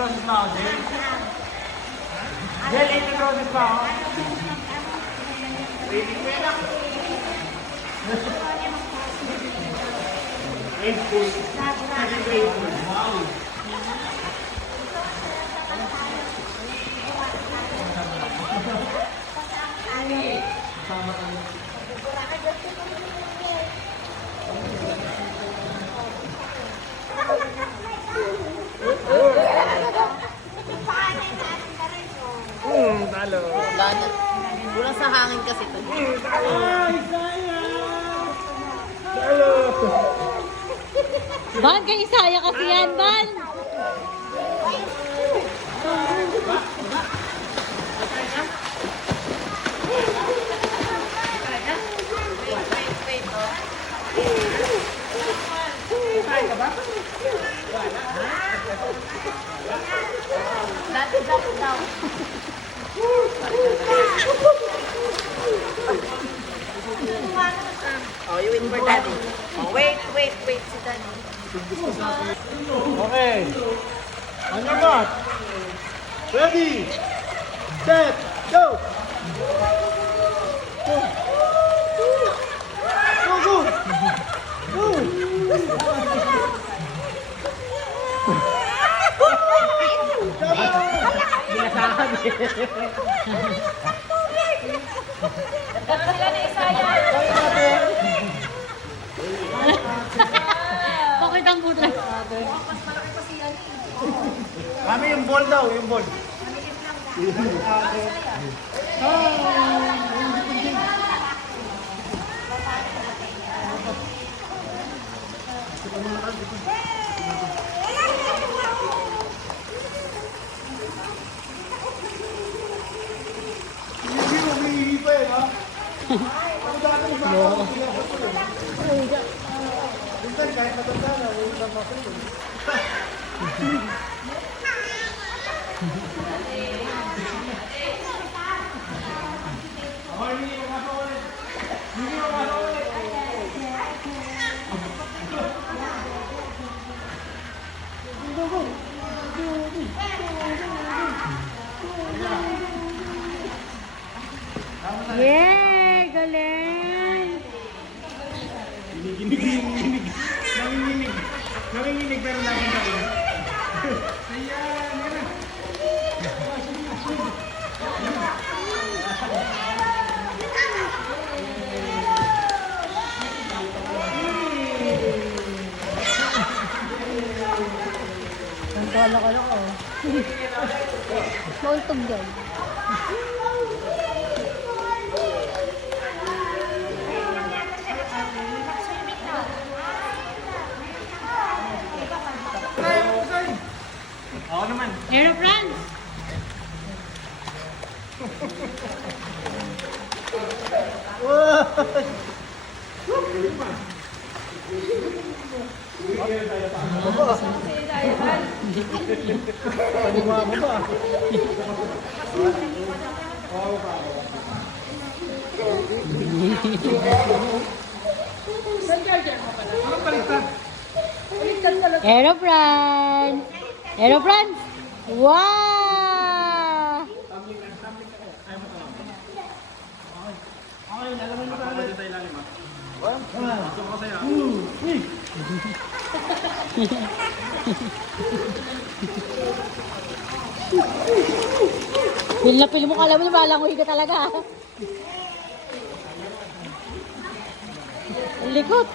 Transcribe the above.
Roses pa ako, Jel. Jel, 18 roses pa ako. Waiting ko yan ako. 8 food. Wow. Sama kami. Talo. Kulang sa hangin kasi ito. Ay, sayang! Talo! Ban, kay Isaya kasi yan, Ban! Dati daw. Oh, you wait for daddy. Oh, wait si daddy. Okay. On your mark. Ready. Set. Go. Go. Go. Go. Binasahan eh. Sila na Isaya. Bakit ang buto lang? Kami yung ball daw, yung ball. Hindi pa eh, ha? Ang dami ng mga minsan kahit matanda na, may ibang makulit. Yay! Galing! Nanginginig. Nanginginig pero lagi na rin. Ayan, yan na. Ang kala-kala ko. Maultog yan. Ako naman. Aeroplane! Aeroplane! Aeroplane! Wow! Okay, lalaman mo tayo. Dito tayo lalim, ha? Gusto ko sa'yo, ha? Pil na pil mo, kala mo lumalangoy ka talaga. Ang likot.